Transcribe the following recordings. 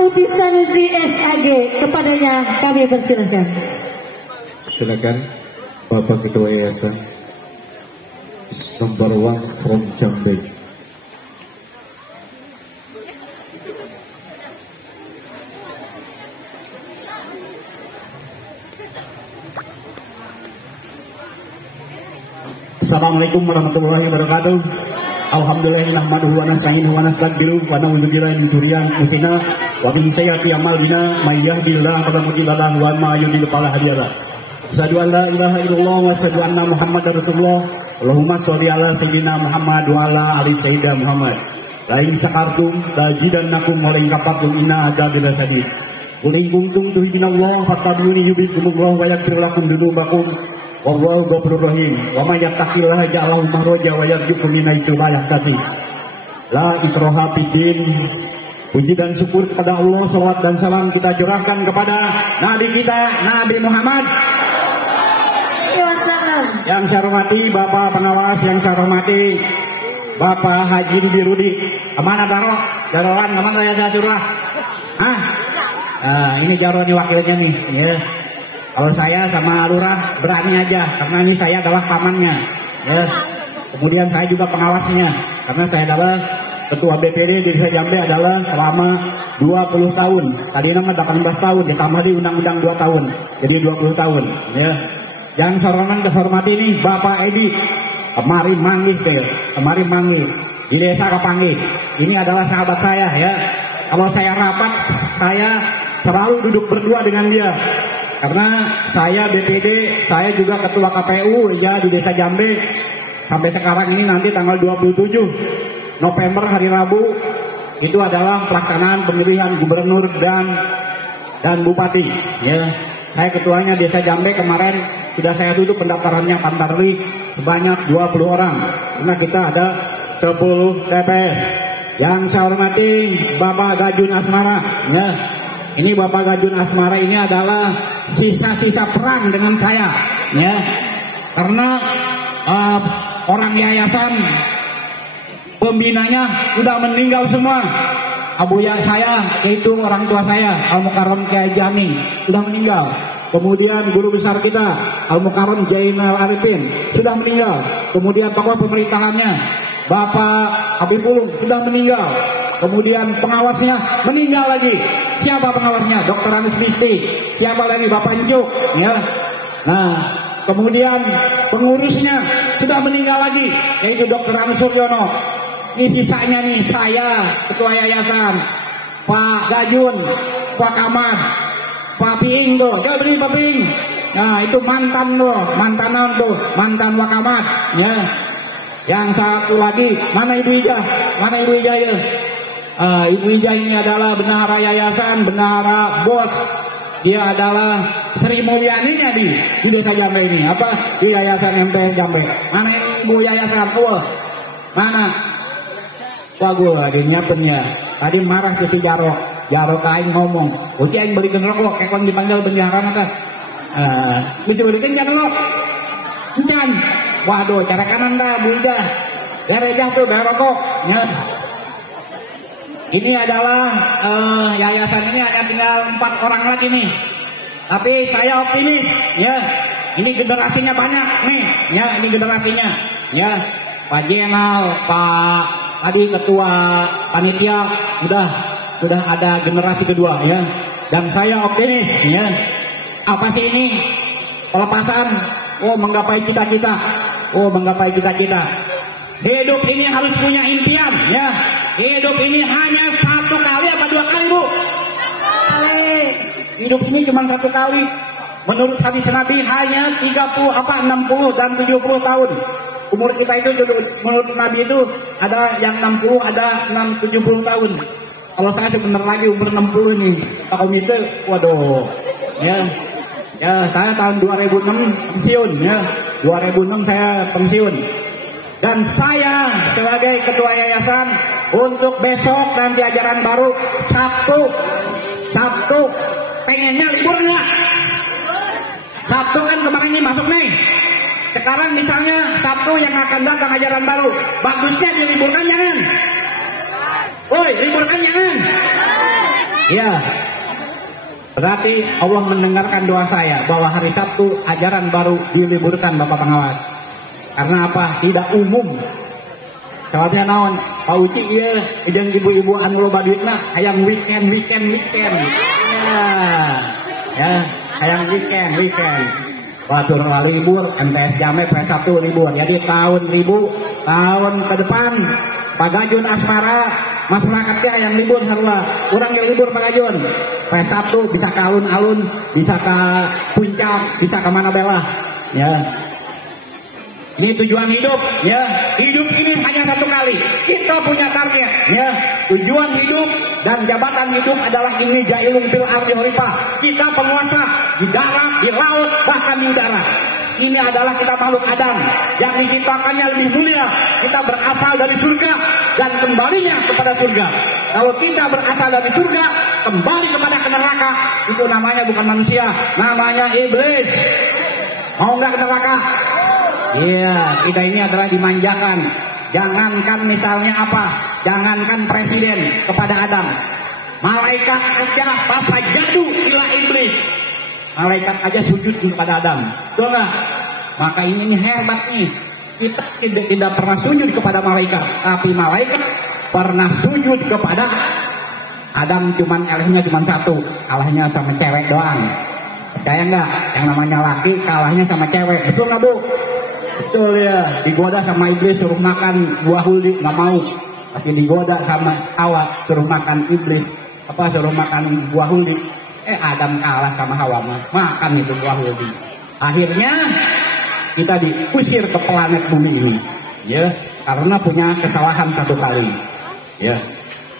Uji Sanusi SAG, kepadanya kami persilahkan. Silakan Bapak Ketua Yayasan Number 1 from Jambi. Assalamualaikum warahmatullahi wabarakatuh. Alhamdulillah nahmaduhu wa nasta'inuhu wa nastaghfiruh wa na'udzu billahi min syururi anfusina wa min sayyiati a'malina may yahdihillahu fala mudilla lahu wa may yudlil fala hadiya lahu. Asyhadu an la ilaha illallah wa asyhadu anna Muhammadar Rasulullah. Allahumma sholli ala sayyidina Muhammad wa ala ali sayyidina Muhammad. La in syakartum la zidannakum wa la in kafartum inna adzabi lasyadid. Qul in kuntum tuhibbunallah fattabi'uni yuhibbukumullah wa yaghfir lakum dzunubakum. Wallahu ghafurur rahim. Wa may yattaqillaha yaj'al lahu makhraja wa yarzuqhu min haitsu la yahtasib. La ikraha fiddin. Puji dan syukur kepada Allah, salawat dan salam kita curahkan kepada Nabi kita, Nabi Muhammad. Yang saya hormati Bapak Pengawas, yang saya hormati Bapak Haji Birudi. Kemana Daro? Jaroan kemana saya curah? Hah? Nah, ini Jaro nih wakilnya nih. Ya. Kalau saya sama Lurah berani aja, karena ini saya adalah pamannya. Ya. Kemudian saya juga pengawasnya, karena saya adalah Ketua BPD di Desa Jambe adalah selama 20 tahun. Tadi nama 18 tahun, ditambah di undang-undang 2 tahun. Jadi 20 tahun. Ya. Yang saya hormati ini Bapak Edi. Kemari manggih deh, kemari manggih. Di Desa Kapanggih. Ini adalah sahabat saya ya. Kalau saya rapat, saya selalu duduk berdua dengan dia. Karena saya BPD, saya juga ketua KPU ya di Desa Jambe. Sampai sekarang ini nanti tanggal 27 November hari Rabu itu adalah pelaksanaan pemilihan gubernur dan bupati. Ya, saya ketuanya Desa Jambe kemarin sudah saya tutup pendaftarannya Pantarli sebanyak 20 orang. Karena kita ada 10 TPS. Yang saya hormati Bapak Gajun Asmara. Ya. Ini Bapak Gajun Asmara ini adalah sisa-sisa perang dengan saya, ya. Karena orang yayasan pembinanya sudah meninggal semua. Abuya saya, yaitu orang tua saya, Al Mukarram Kiai Jani, sudah meninggal. Kemudian guru besar kita, Al Mukarram Jainal Arifin, sudah meninggal. Kemudian tokoh pemerintahannya, Bapak Habibullah, sudah meninggal. Kemudian pengawasnya meninggal lagi. Siapa pengawasnya? Dr. Anis Misti. Siapa lagi? Bapak Njuk. Ya. Nah, kemudian pengurusnya sudah meninggal lagi, yaitu Dr. Anis Suryono. Ini sisanya nih saya, ketua yayasan, Pak Gajun, Pak Kamad, Pak Piing tuh. Dia beri Pak Piing. Nah, itu mantan tuh, mantanan tuh, mantan Pak Kamad. Ya. Yang satu lagi, mana Ibu Ija? Mana Ibu Ija ya? Ibu Ija ini adalah bendahara yayasan, bendahara bos. Dia adalah Sri Mulyaninya di Desa Jambe ini. Apa? Di Yayasan MTS Jambe. Mana Ibu yayasan? Wah, mana? Wah, gue ada nyiapinnya. Tadi marah ke si Jaro. Jaro kain ngomong. Uci yang belikan rokok. Kayak dipanggil bendahara maka. Bisa belikan jangan lo. Encan. Waduh, cara kanan dah, Bu Ija. Derejah tuh, dah rokok. Ya. Ini adalah yayasan ini hanya tinggal 4 orang lagi nih. Tapi saya optimis, ya. Ini generasinya banyak nih, ya. Ini generasinya, ya. Pak Jenal, Pak tadi ketua panitia sudah ada generasi kedua, ya. Dan saya optimis, ya. Apa sih ini? Pelepasan, menggapai cita-cita, menggapai cita-cita. Hidup ini harus punya impian, ya. Hidup ini hanya 1 kali apa 2 kali, Bu? Hidup ini cuma 1 kali. Menurut hadis Nabi hanya 60 dan 70 tahun. Umur kita itu menurut Nabi itu ada yang 60, ada 70 tahun. Kalau saya sebentar lagi umur 60 ini. Pak Komite, waduh. Ya. Ya, saya tahun 2006 pensiun, ya. 2006 saya pensiun. Dan saya sebagai ketua yayasan untuk besok nanti ajaran baru Sabtu pengennya libur nggak? Sabtu kan kemarin ini masuk nih. Sekarang misalnya Sabtu yang akan datang ajaran baru, bagusnya diliburkan jangan? Woi, liburkan jangan? Ya, berarti Allah mendengarkan doa saya bahwa hari Sabtu ajaran baru diliburkan Bapak Pengawas. Karena apa? Tidak umum. Soalnya naon, Pak Uci iya, jeung ibu-ibu anu loba duitna hayang weekend. Ya, hayang weekend. Batur libur, MTS Jame P1 libur. Jadi tahun ke depan Pagajun Asmara masyarakatnya yang libur sarua. Urang yang libur Pagajun. P1 bisa ke alun-alun, bisa ke puncak, bisa ke mana bela. Ya. Ini tujuan hidup, ya. Hidup ini hanya satu kali. Kita punya target, ya. Tujuan hidup dan jabatan hidup adalah ini jailung fil ardi horifah. Kita penguasa di darat, di laut, bahkan di udara. Ini adalah kita makhluk Adam yang diciptakannya lebih mulia. Kita berasal dari surga dan kembalinya kepada surga. Kalau kita berasal dari surga, kembali kepada neraka, itu namanya bukan manusia, namanya iblis. Mau nggak ke neraka? Iya, kita ini adalah dimanjakan. Jangankan misalnya apa? Jangankan presiden kepada Adam. Malaikat aja fasajadu ila iblis. Malaikat aja sujud kepada Adam. Betul nggak? Maka ini hebat nih. Kita tidak pernah sujud kepada malaikat, tapi malaikat pernah sujud kepada Adam. Cuman kalahnya cuma satu, kalahnya sama cewek doang. Percaya nggak? Yang namanya laki kalahnya sama cewek. Betul nggak Bu? Betul ya, digoda sama iblis suruh makan buah huldi, nggak mau. Tapi digoda sama Hawa suruh makan iblis, suruh makan buah huldi. Adam kalah sama Hawa, makan itu buah huldi. Akhirnya kita diusir ke planet bumi ini, ya, karena punya kesalahan satu kali, ya.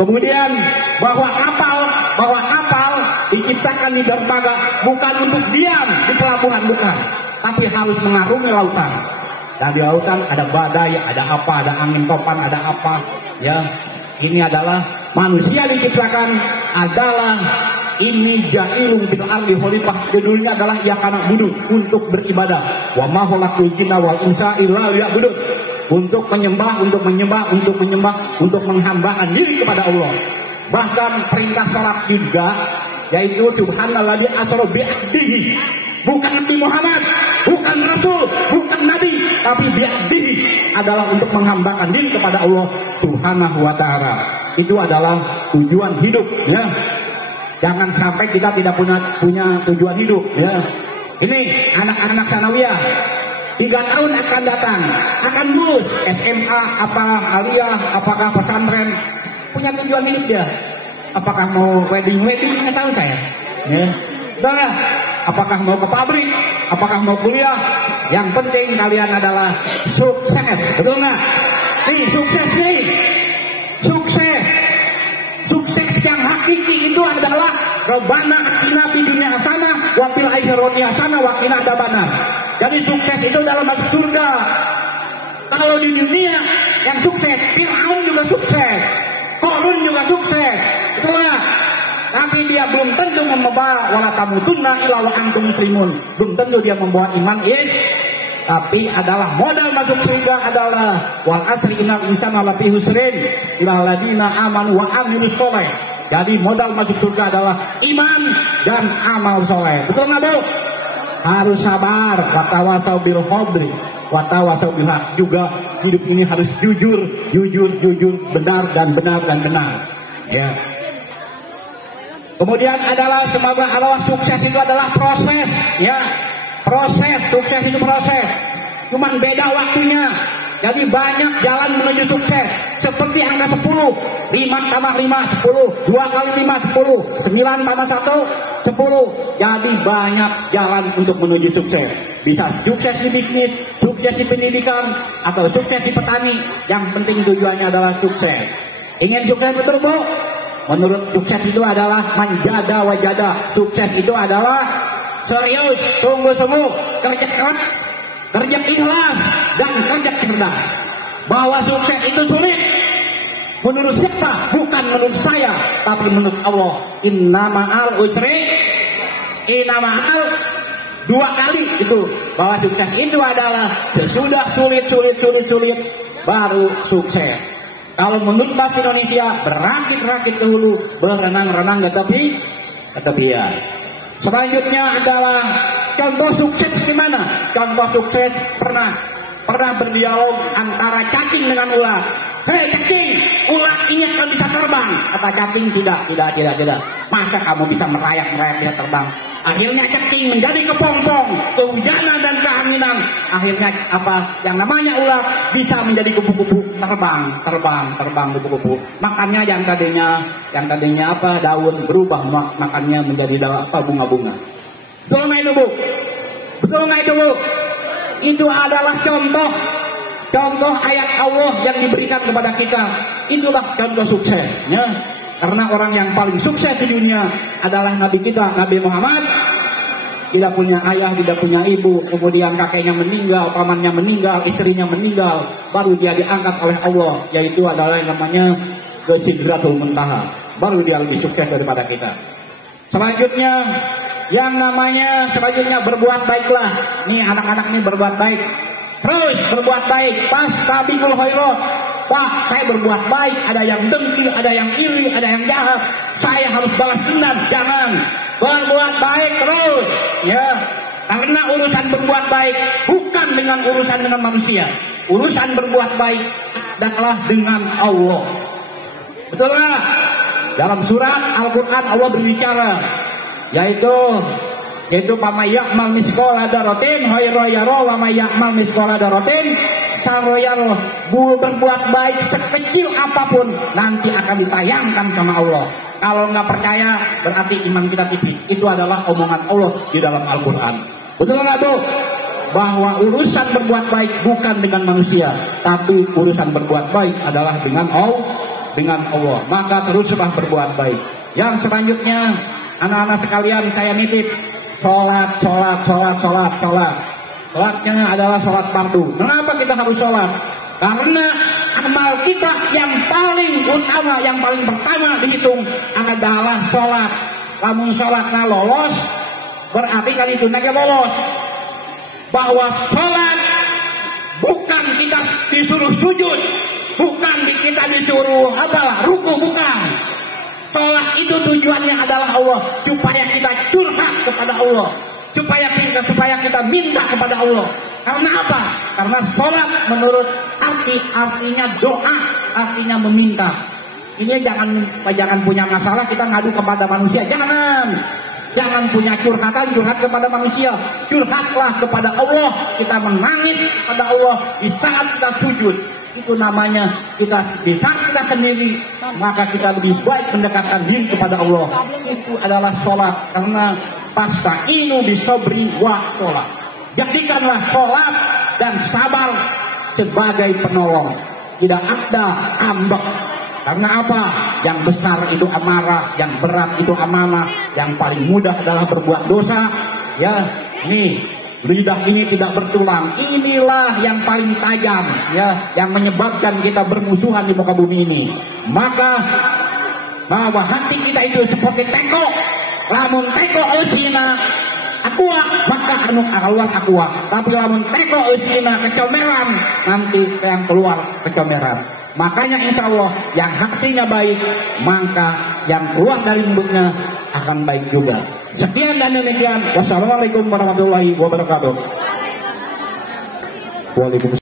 Kemudian bahwa kapal diciptakan di dermaga bukan untuk diam di pelabuhan, bukan, tapi harus mengarungi lautan. Dan di lautan ada badai, ada apa, ada angin topan, ada apa, ya. Ini adalah manusia diciptakan adalah ini jailung fil ardi khalifah. Judulnya adalah ya kana budu, untuk beribadah. Wa ma khalaqul jinna wal insa illa liya'budun. Untuk menyembah, untuk menghambakan diri kepada Allah. Bahkan perintah salat juga, yaitu subhanalladzi asra bi 'abdihi. Bukan Nabi Muhammad, bukan Rasul, bukan Nabi, tapi bi'abdihi adalah untuk menghambakan diri kepada Allah Subhanahu wa ta'ala. Itu adalah tujuan hidup, ya. Jangan sampai kita tidak punya tujuan hidup, ya. Ini anak-anak sanawiyah 3 tahun akan datang, akan lulus SMA, aliyah, apakah pesantren, punya tujuan hidup dia. Apakah mau wedding nggak tahu saya, ya. Udah, apakah mau ke pabrik, apakah mau kuliah, yang penting kalian adalah sukses, betul nggak? Nih sukses yang hakiki itu adalah Rabbana atina fid dunya hasanah wa fil akhirati hasanah wa qina adzabannar. Jadi sukses itu dalam masuk surga. Kalau di dunia yang sukses, Fir'aun juga sukses, Qarun juga sukses, betul nggak? Tapi dia belum tentu membawa wala tamutunna illa wa antum muslimun. Belum tentu dia membawa iman, tapi adalah modal masuk surga adalah wal asri innal insana lafi husrin illa alladziina amanu wa amilus sholih. Jadi modal masuk surga adalah iman dan amal soleh. Betul nggak Bu? Harus sabar. Watawasau bil sabri, watawasau bil haq. Juga hidup ini harus jujur, benar. Ya. Kemudian adalah semoga Allah sukses itu adalah proses, ya. Sukses itu proses. Cuman beda waktunya. Jadi banyak jalan menuju sukses. Seperti angka 10, 5 tambah 5, 10, 2 kali 5, 10, 9 tambah 1, 10. Jadi banyak jalan untuk menuju sukses. Bisa sukses di bisnis, sukses di pendidikan, atau sukses di petani. Yang penting tujuannya adalah sukses. Ingin sukses betul Bu? Menurut sukses itu adalah manjada wajada. Sukses itu adalah serius, sungguh-sungguh, kerja keras, kerja ikhlas, dan kerja cerdas. Bahwa sukses itu sulit. Menurut siapa? Bukan menurut saya, tapi menurut Allah. Inna ma'al usri, inna ma'al 2 kali itu. Bahwa sukses itu adalah sesudah sulit, baru sukses. Kalau menurut bahasa Indonesia, berakit-rakit ke hulu, berenang-renang ke tepian. Selanjutnya adalah contoh sukses di mana? Contoh sukses pernah berdialog antara cacing dengan ular. Hei cacing, ular ini akan bisa terbang. Kata cacing, tidak. Masa kamu bisa merayap bisa terbang? Akhirnya cacing menjadi kepompong, kehujanan dan keanginan. Akhirnya apa? Yang namanya ular bisa menjadi kupu-kupu, terbang kupu-kupu. Makannya yang tadinya apa? Daun berubah makannya menjadi bunga-bunga. Betul nggak itu Bu? Betul nggak itu Bu? Itu adalah contoh ayat Allah yang diberikan kepada kita. Itulah contoh suksesnya. Karena orang yang paling sukses di dunia adalah Nabi kita, Nabi Muhammad. Tidak punya ayah, tidak punya ibu, kemudian kakeknya meninggal, pamannya meninggal, istrinya meninggal, baru dia diangkat oleh Allah, yaitu adalah yang namanya Sidratul Muntaha. Baru dia lebih sukses daripada kita. Selanjutnya berbuat baiklah. Nih anak-anak nih berbuat baik. Terus berbuat baik. Fastabiqul khairat. Wah, saya berbuat baik, ada yang dengki, ada yang iri, ada yang jahat. Saya harus balas dendam. Jangan. Berbuat baik terus. Ya. Karena urusan berbuat baik bukan dengan urusan dengan manusia. Urusan berbuat baik adalah dengan Allah. Betul nggak? Dalam surat Al-Quran Allah berbicara, yaitu pamayya'mal misqala dzarratin khairan yara wa mayya'mal misqala dzarratin syarran yara. Berbuat baik sekecil apapun nanti akan ditayangkan sama Allah. Kalau nggak percaya berarti iman kita tipis. Itu adalah omongan Allah di dalam Al-Quran. Betul nggak Bu? Bahwa urusan berbuat baik bukan dengan manusia, tapi urusan berbuat baik adalah dengan Allah. Maka teruslah berbuat baik. Yang selanjutnya, anak-anak sekalian, saya nitip sholat. Sholatnya adalah sholat fardu. Kenapa kita harus sholat? Karena amal kita yang paling utama, yang paling pertama dihitung adalah sholat. Kamu sholatnya lolos, berarti kan itu naga lolos. Bahwa sholat bukan kita disuruh sujud, bukan kita disuruh ruku, bukan. Sholat itu tujuannya adalah Allah, supaya kita curhat kepada Allah, supaya kita minta kepada Allah. Karena apa? Karena sholat menurut artinya doa, artinya meminta. Ini jangan punya masalah kita ngadu kepada manusia, jangan punya curhat kepada manusia. Curhatlah kepada Allah, kita menangis kepada Allah di saat kita sujud. Itu namanya kita di saat kita sendiri, maka kita lebih baik mendekatkan diri kepada Allah. Itu adalah sholat. Karena fasta'inu bisobri wa sholat. Jadikanlah sholat dan sabar sebagai penolong. Tidak ada ambek. Karena apa? Yang besar itu amarah, yang berat itu amanah, yang paling mudah adalah berbuat dosa. Ya, nih lidah ini tidak bertulang. Inilah yang paling tajam, ya, yang menyebabkan kita bermusuhan di muka bumi ini. Maka bahwa hati kita itu seperti teko, lamun teko eusina aqua, maka anu keluar aqua. Tapi lamun teko eusina kecomeran, nanti yang keluar kecomeran. Makanya insya Allah yang hatinya baik, maka yang keluar dari mulutnya akan baik juga. Sekian dan demikian. Wassalamualaikum warahmatullahi wabarakatuh. Waalaikumsalam.